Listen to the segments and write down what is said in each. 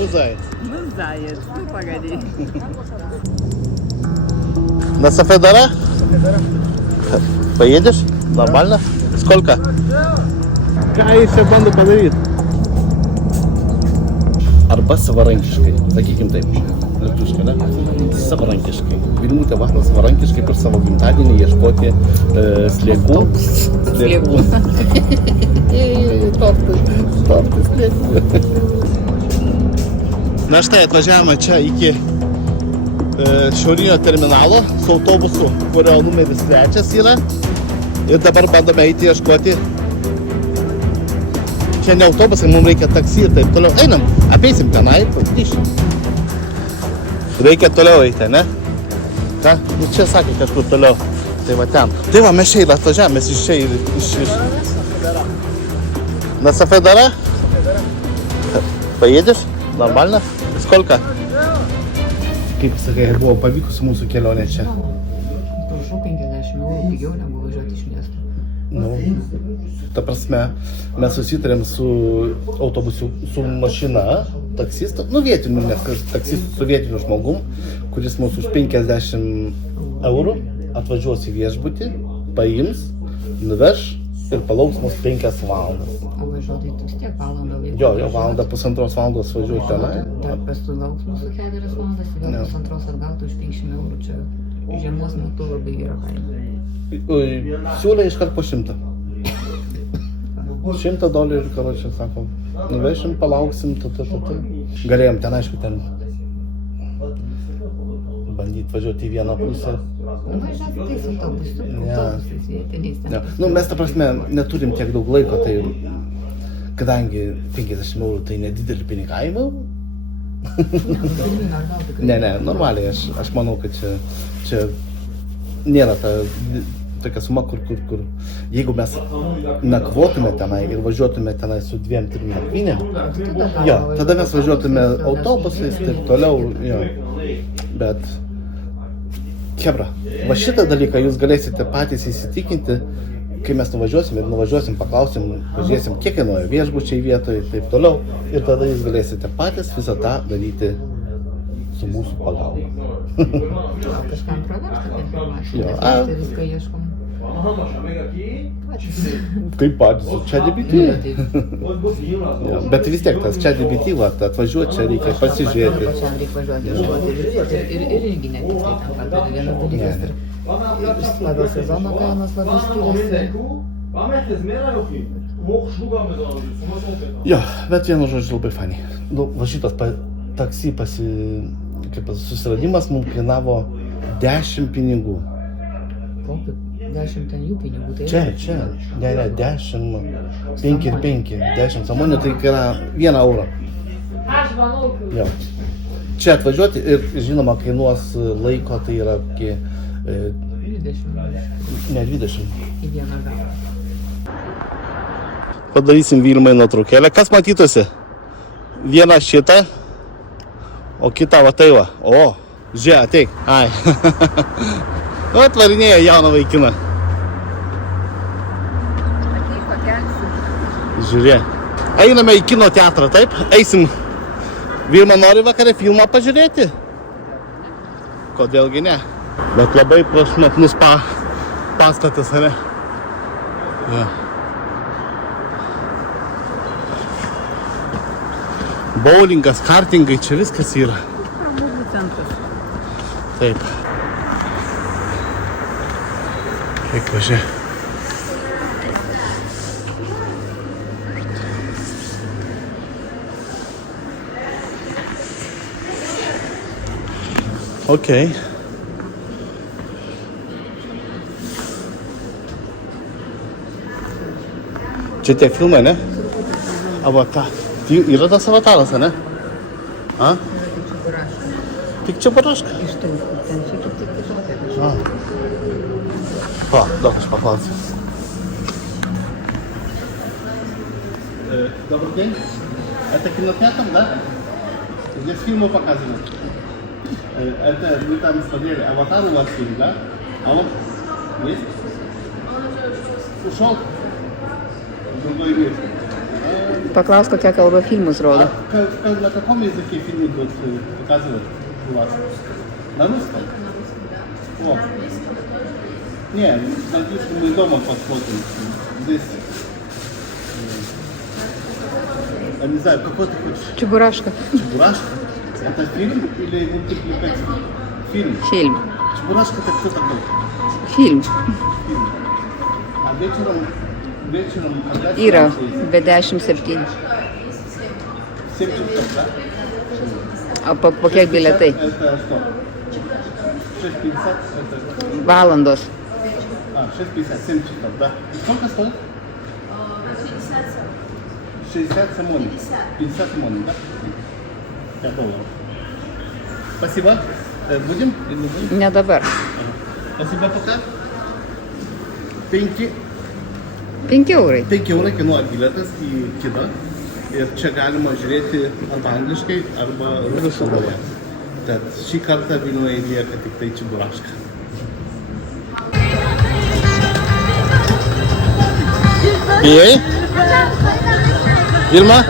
Ну, заяц. Ну, заяц, ну, погоди. На Сафедара? Поедешь? Нормально? Сколько? Ką jis čia bando padaryti? Arba savarankiškai, sakykim taip, lietuviškai, ne? Savarankiškai. Vilmutė vakar savarankiškai per savo gimtadienį ieškoti sliekų. Sliekų. Tortai sliekų. Na štai atvažiavome čia iki šiaurinio terminalo su autobusu, kurio numeris 3 yra. Ir dabar bandome eiti ieškoti. Čia ne autobusai, mums reikia taksi ir taip toliau. Einam, apeisim tenai, grįšim. Reikia toliau eiti, ne? Ką? Nu čia sakė kažkur toliau. Tai va ten. Tai va, mes čia ir atvažiavome, mes iš čia ir iš... На Сафедара? Поедешь? Нормально? Сколько? Kaip sakai, buvo pavykusi mūsų kelionė čia? Prašau 50 eurų pigiau negu važiuoti iš miesto. Nu, ta prasme, mes susitarėm su autobusu, su mašina, taksistu, nu vietiniu, nes taksistu su vietiniu žmogum, kuris mūsų už 50 eurų atvažiuos į viešbutį, paims, nuveš ir palauks mus 5 valandas. O važiuoti vis tiek valandą laiko. Jo, valandą, pusantros valandos važiuoti tenai. Dar paskui lauks mūsų 4 valandas, vėl pusantros atgauti už 50 eurų. Čia žiemos metu labai gera kaina. Siūlė iškart po 100. $100, karočią, sakom. Nuvešim, palauksim, Galėjom ten, aišku, ten bandyti važiuoti į vieną pusę. Važiuoti tais autobusais vietiniais. Nu, mes, ta prasme, neturim tiek daug laiko, tai kadangi 50 eurų tai nedidelį pinigavimą. Ne, normaliai, aš manau, kad čia nėra tokia suma, kur jeigu mes nakvotume tenai ir važiuotume tenai su 2-3 nakvynėm, jo, tada mes važiuotume autobusais ir toliau, jo, bet chebra, va šitą dalyką jūs galėsite patys įsitikinti, kai mes nuvažiuosim, paklausim, pažiūrėsim, kiek kainuoja viešbučiai vietoje ir taip toliau, ir tada jūs galėsite patys visą tą daryti su mūsų pagalba. Kažkam praversta tą informaciją, nes mes viską ieškom. Kaip patys, ChatGPT. Bet vis tiek tas ChatGPT, atvažiuoti čia reikia pasižiūrėti. Pačiam reikia važiuoti ieškoti ir irgi netiksliai tam padari. Vienas dalykas ir pagal sezono kainos labai skiriasi. Jo, bet vienu žodžiu labai fainiai. Nu, va šitas taksi susiradimas mums kainavo 10 pinigų. Kokiu? 10 ten jų pinigų, tai... Čia, ne, 10, 5 ir 5, 10 samonių, tai yra 1 eurą. Jo. Čia atvažiuoti ir žinoma kainuos laiko, tai yra kokie... 20. Ne, 20. Į vieną galą. Padarysim Vilmai nuotraukėlę. Kas matytųsi? Vieną šitą, o kitą va tai va. O, žiūrė, ateik. Ai. O, atvarinėja jauną vaikiną. Ateik, pakelsi. Žiūrė. Einame į kino teatrą, taip? Eisim. Vilma nori vakarą filmą pažiūrėti? Kodėlgi ne? Bet labai prašmatnus pastatas, ar ne? Ja. Bowlingas, kartingai, čia viskas yra. Pramogų centras. Taip. Eik, važiuoja. Okej. Čia tie filmai, ne? Avatar. Yra tas avataras, ne? A? Tik čia paraška. Iš tų, ten čia kaip tik kitokia kažkokia. Pa, daug aš paklausiu. Добрый день. Это кинотеатр, да? Здесь фильмы показывают. Это мы там смотрели. Аватар у вас фильм, да? А он есть? Он уже ушел. В другой мир. Paklaus, kokia kalba filmus rodo. На каком языке фильм идут показывать у вас? На русском? О. Не, на английском мы дома посмотрим. Здесь... Я не знаю, какой ты хочешь? Чебурашка. Чебурашка? Это фильм или мультипликация? Фильм. Фильм. Чебурашка это кто такой? Фильм. Фильм. А вечером когда... Yra, сеанс есть? be 10-7. 7 часов, да? O po kiek bilietai? Это что? 6.50 это... Valandos. А, 6.50, 7 часов, да. И сколько стоит? 60 самони. 50 самони, да? 5 долларов. Спасибо. Будем или не будем? Ne dabar. Спасибо, пока. 5 5 eurai. eurai kainuoja bilietas į kiną. Ir čia galima žiūrėti arba angliškai, arba rusų kalboje. Tad šį kartą Vilniuje lieka tik tai Čeburaška. Bijai? Vilma?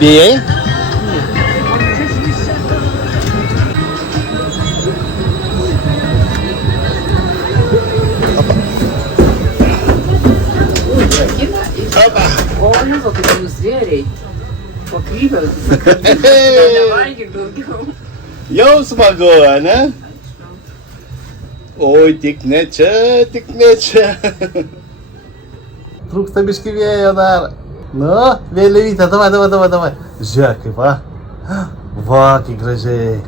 Bijai? O, Jėzau, kaip jūs zvėriai. Pakrypęs. Nevalgyk daugiau. Jau smagu, ne? Oi, tik ne čia, tik ne čia. Trūksta biškį vėjo dar. Nu, vėliavytė, davai. Žiūrėk, kaip, va. Va, kaip gražiai.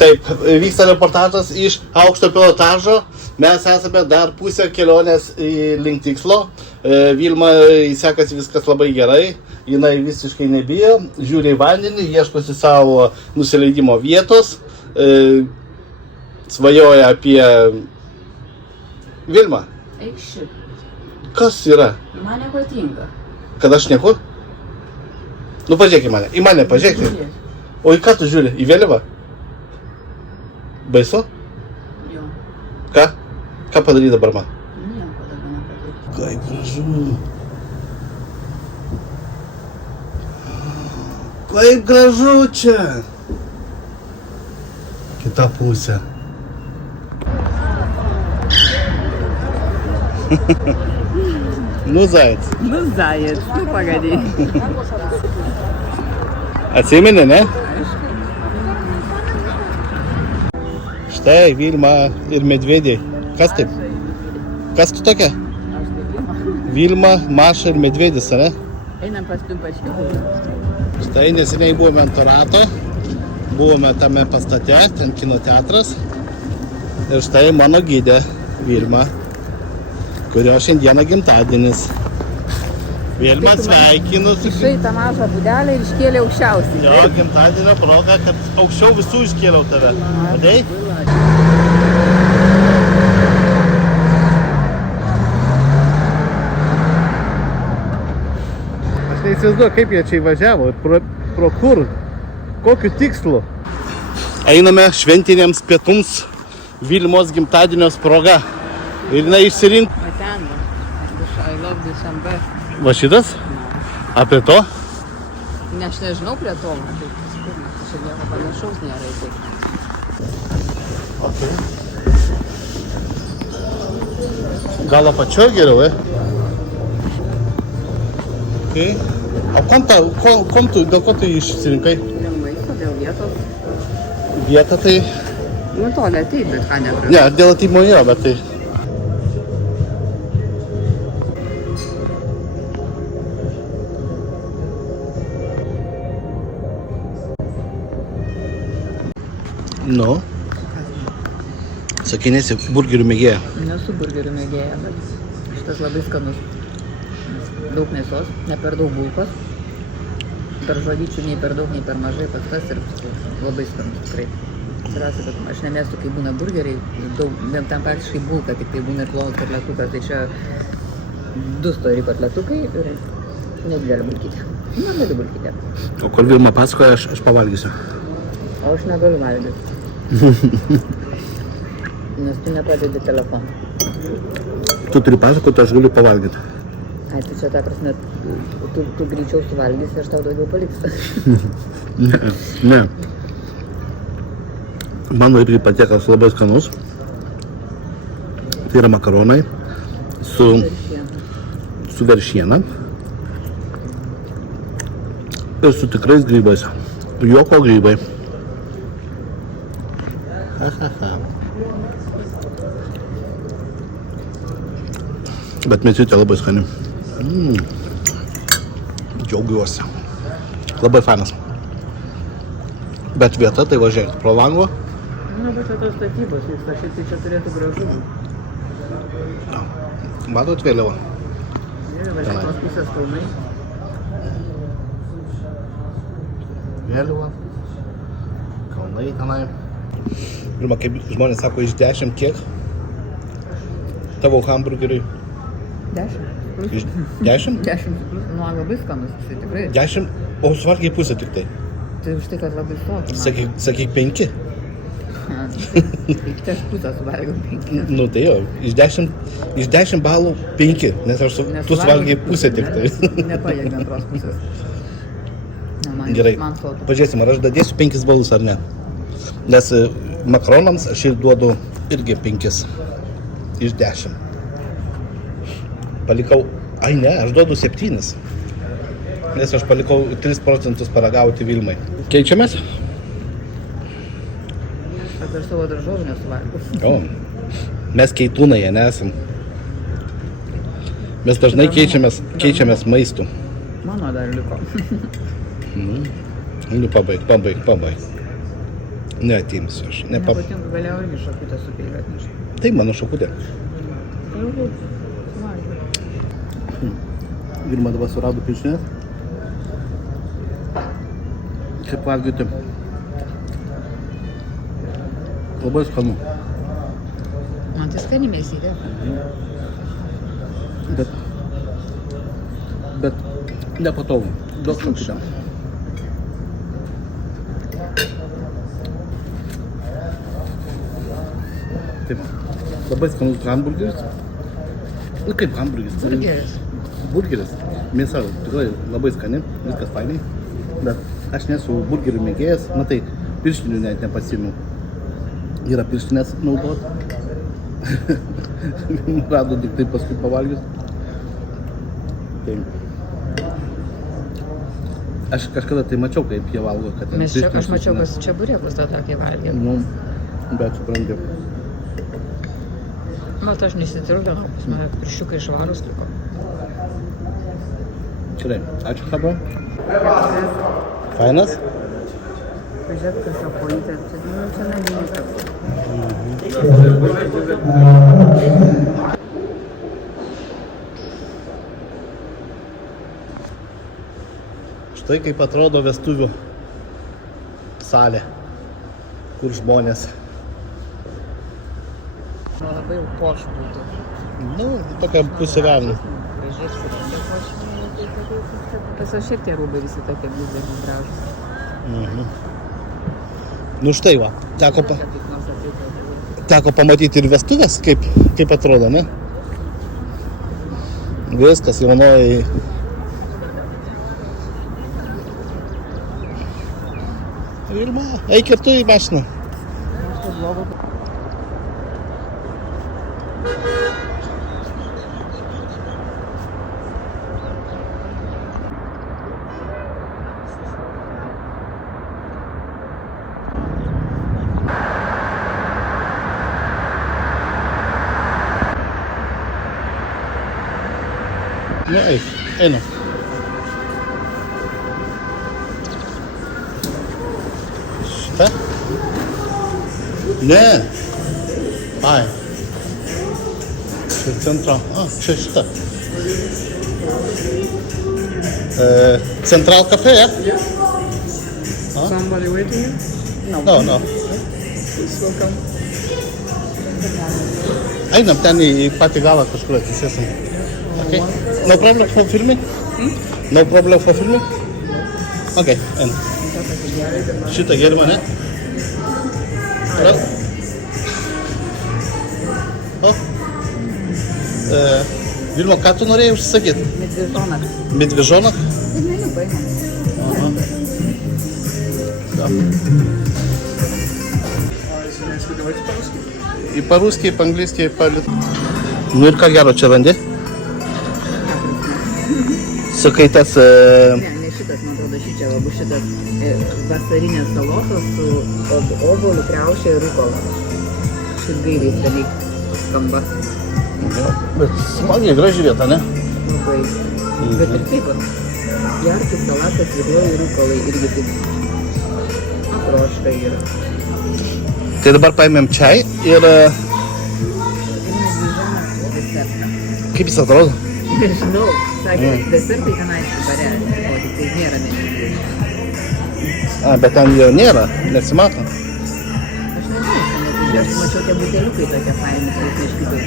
Taip, vyksta reportažas iš aukšto pilotažo. Mes esame dar pusę kelionės link tikslo. Vilma sekasi viskas labai gerai. Jinai visiškai nebijo. Žiūri į vandenį, ieškosi savo nusileidimo vietos. Svajoja apie... Vilma, Eik šit. kas yra? Man nepatinka. Kad aš šneku? Nu, pažiūrėk į mane. Į mane pažiūrėk. O į ką tu žiūri? Į vėliavą? Baisu? Jo. Ką? Ką padaryti dabar man? Nieko dabar nepatinka. Kaip gražu. Kaip gražu čia. Kita pusė. Nu, zajec. Nu, zajec, nu pagadyk. Atsimeni, ne? Štai Vilma ir medvėdė. Kas taip? Kas tu tokia? Aš taip Vilma. Vilma, Maša ir medvėdis, ne? Einam pas tu pačiu. Štai neseniai buvome ant rato, buvome tame pastate, ten kino teatras. Ir štai mano gidė Vilma, kurio šiandieną gimtadienis. Vilma, sveikinu su Išai tą mažą būdelę ir iškėlė aukščiausiai. jo gimtadienio proga, kad aukščiau visų iškėliau tave. Matei? Aš neįsivaizduoju, kaip jie čia įvažiavo, pro kur, kokiu tikslu. Einame šventinėms pietums Vilmos gimtadienio proga. Ir jinai išsirinko. Va ten, I love December. Va šitas? Apie to? Ne, aš nežinau prie to, tai čia nieko panašaus nėra į tai. Okay. Gal apačioj geriau, Okay. O dėl ko tu jį išsirinkai? Dėl maisto, dėl vietos. Vietą tai... Nu, to netai, bet ką negražu. Ne, dėl ateimo jo, bet tai... Nu. Sakinėsi, burgerių mėgėja. Nesu burgerių mėgėja, bet šitas labai skanus. Daug mėsos, ne per daug bulkos. Daržovyčių nei per daug, nei per mažai, pats tas ir labai skanus tikrai. Svarbiausia, kad aš nemėstu, kai būna burgeriai, ten praktiškai bulka, tik tai būna ir plonas kotletukas, tai čia 2 stori kotletukai ir nedidelė bulkytė. Normali bulkytė. O kol Vilma pasakoja, aš pavalgysiu. O aš negaliu valgyti. Nes tu nepadedi telefoną. Tu turi pasakoti, aš galiu pavalgyti. Ai, tai čia ta prasme, tu greičiau suvalgysi, aš tau daugiau paliksiu. Ne. Mano irgi patiekalas labai skanus. Tai yra makaronai su veršiena ir su tikrais grybais. Joko grybai. Bet mėsytė labai skani. Džiaugiuosi. Labai fanas. Bet vieta, tai važiuojant pro lango. Na, bet čia tos statybos vyksta, šiaip tai čia turėtų gražu būti. Matot vėliavą? Va šitos pusės kalnai. Vėliava. Kalnai tenai. Pirma, kaip žmonės sako, iš 10 kiek? Tavo hamburgeriui? 10. Iš 10? 10 plus, nu, labai skanus, jisai tikrai. 10, o suvalgiai pusę tik tai. Tai už tai, kad labai sotus. Sakyk 5. Tai aš pusę suvalgiau 5. Nu tai jo, iš 10 balų 5, nes tu suvalgiai pusę tik tai. Nepajėgiu antros pusės. Gerai, Man sotu. pažiūrėsim, ar aš dadėsiu 5 balus ar ne. Nes makaronams aš ir duodu irgi 5 iš 10. Palikau, ai ne, aš duodu 7. Nes aš palikau 3% paragauti Vilmai. Keičiamės? Aš dar savo daržovių nesuvalgiau. O, mes keitūnai, nesam. Mes dažnai keičiamės maistu. Mano dar liko. Nu, pabaig. Neatimsiu aš. Nepatinka, galėjau irgi šakutę su peiliu atnešti. Tai mano šakutė. Vilma dabar surado pirštinės. Kaip valgyti. Labai skanu. Man tai skani mėsytė. Bet nepatogu. Duok šakutę. Taip. Labai skanus hamburgeris. Nu kaip hamburgeris? Burgeris. Mėsa tikrai labai skani, viskas fainai. Bet aš nesu burgerių mėgėjas, matai, pirštinių net nepasiėmiau. Yra pirštinės naudoti. Rado tik tai paskui pavalgius. Tai. Aš kažkada tai mačiau, kaip jie valgo, kad ten pirštinės. Aš mačiau, kas čia burėkus tada, kai valgė. Nu, bet suprantu. Bet aš nesitirpdavau, pas mane pirščiukai švarus liko. Gerai, ačiū Chaba. Fainas? Pažiūrėk, kas jo kojytė. Čia nedinis. Štai kaip atrodo vestuvių salė, kur žmonės. Labai jau poš būtų. Nu, tokia pusė velnų. Pas aš šiek tie rūbai visi tokie blizgami gražūs. Nu štai va, teko pamatyti ir vestuvės, kaip atrodo, ne? Viskas jaunoji. Vilma, eik ir tu į mašiną. Nu, eik, einu. Šitą? Ne. Ai. Čia centra. Čia šitą. Central Cafe, ja? Somebody waiting here? No. Please welcome. Einam ten į patį galą kažkur atsisėsim. Okay. No problem for filming? No problem for filming? Okay, einam. Šitą gėrimą, ne? O. Vilma, ką tu norėjai užsakyti? Medvėžonas. Медвежонок? Ir meniu paimam. Ага. Да. Если давайте по-русски. И по-русски, и по-английски, и по-литовски. Nu ir ką gero čia randi? Sakai, tas... Ne šitas, man atrodo, šičia labu šitas vasarinės salotos su obuoliu, kriaušė ir rukola. Šit gailiai skaniai skamba. Bet smagiai, graži vieta, ne? Labai. Bet ir taip, jarkis salatas vėliau rukolai irgi taip atroškai yra. Tai dabar paėmėm čiai ir... Kaip jis atrodo? Nežinau, sakė, desertai tenais bare, o tik tai nėra meniu. A, bet ten jo nėra, nesimato. Aš nežinau, aš mačiau tie buteliukai tokie faini, meškiukai.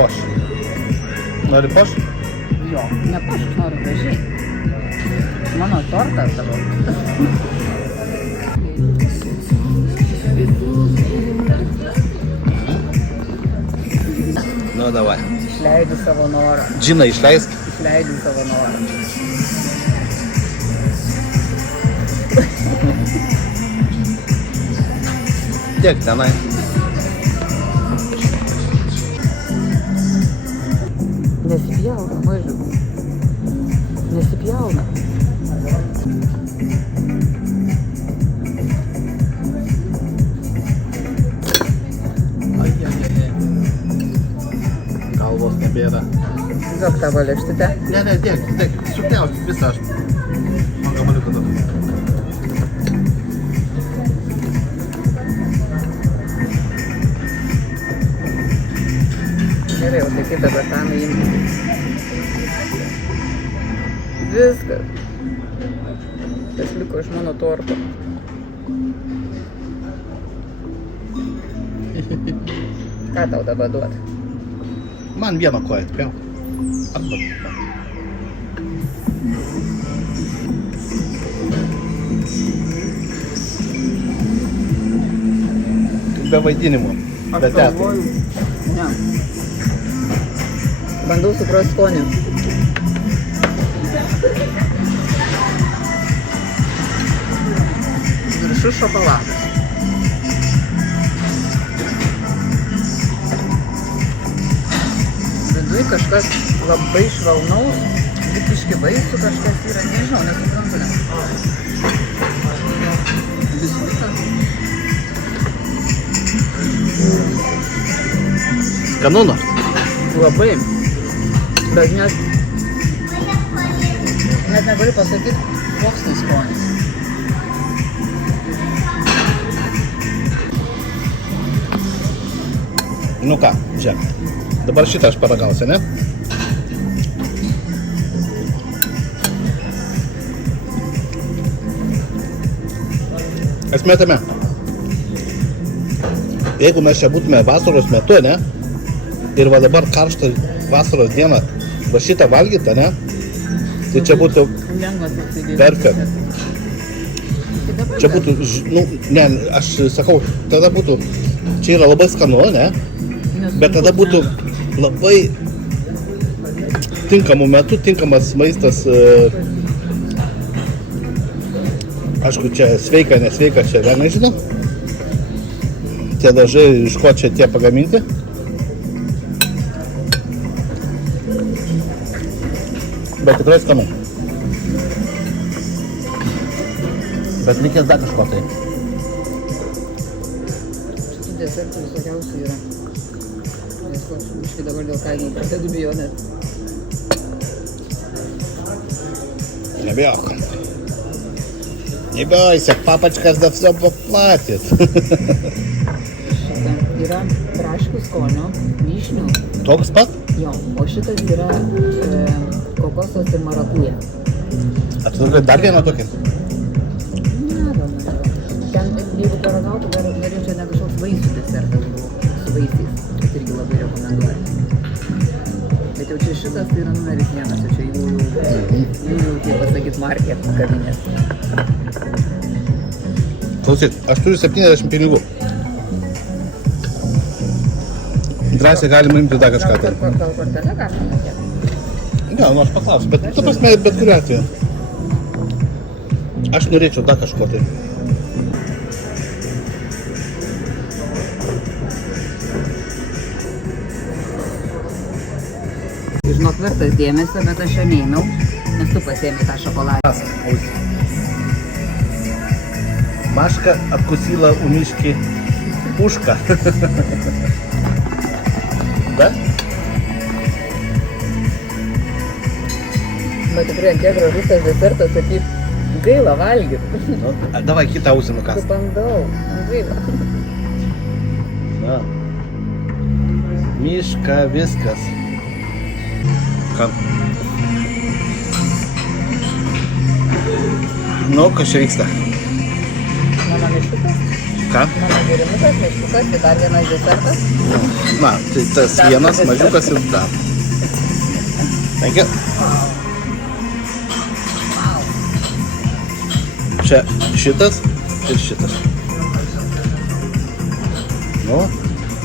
Poš. Nori poš? Jo, ne aš noriu gražiai. Mano tortas tavo. Nu, davai. Išleidžiu savo norą. Džiną išleisk. Išleidžiu savo norą. Tiek tenai. Nesipjauna, mažiu. Nesipjauna. Galvos nebėra. Duok tavo lėkštutę. Ne, dėk, supjaustyk visą aš. Man gabaliuką duok. Gerai, o tai kaip dabar tą nuimti? Viskas. Tas liko iš mano torto. Ką tau dabar duot? Man vieną koją atpjauk. Arba. Be vaidinimo. Be teatro. Ne. Bandau suprast skonį. Viršus šokoladas. Viduj kažkas labai švelnaus, biški vaisių kažkas yra, nežinau, nesuprantu net. Biskvitas. Skanu nors. Labai. Bet net negaliu pasakyti, koks tai skonis. Nu ką, žiūrėk. Dabar šitą aš paragausiu, ne? Esmė tame. Jeigu mes čia būtume vasaros metu, ne? Ir va dabar karštą vasaros dieną va šitą valgytą, ne? Tai čia būtų perfekt. Čia būtų, nu, ne, aš sakau, tada būtų, čia yra labai skanu, ne? Bet tada būtų labai tinkamų metų, tinkamas maistas, aišku, čia sveika, nesveika, čia vėl nežinau. Tie dažai, iš ko čia tie pagaminti. Bet tikrai skanu. Bet reikės dar kažko tai. Šitų desertų visokiausių yra. Nes ko, iškai dabar dėl kainų pradedu bijonės. Nebijok. Не бойся, папочка за все поплатит. Šitą yra braškių skonio, vyšnių. Toks pat? Jo, o šitas yra kokosas ir marakuja. A tu turi dar vieną tokį? Ne, gal ne. Ten, jeigu paragautų, dar norėčiau ne kažkoks vaisių desertas buvo su vaisiais. Tai irgi labai rekomenduoju. Bet jau čia šitas tai yra numeris 1, čia jų, kaip pasakyt, markė kavinės. Klausyk, aš turiu 70 pinigų. Drąsiai galima imti dar kažką. Gal kortelę galima mokėti? Ne, nu aš paklausiu, bet tu prasme, bet kuriuo atveju. Aš norėčiau dar kažko tai. Žinok, vertas dėmesio, bet aš jo neėmiau, nes tu pasiėmė tą šokoladą. Машка откусила у Мишки ушко. Да? Bet tikrai, kiek gražus tas desertas, tai kaip gaila valgyti. Ну, давай kitą ausinuką. Tu bandau, gaila. Na. Miška, viskas. Ką? Nu, kas čia vyksta? Mano miškukas, Ką? mano gerimukas, miškukas, tai dar vienas desertas. Na, tai tas vienas mažiukas ir dar. Thank you. Čia šitas ir šitas. Nu,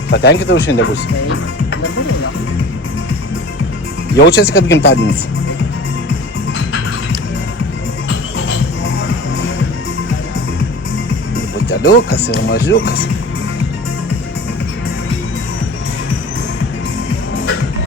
patenkinta jau šiandien bus. Tai dabar jo. Jaučiasi, kad gimtadienis. Buteliukas ir mažiukas.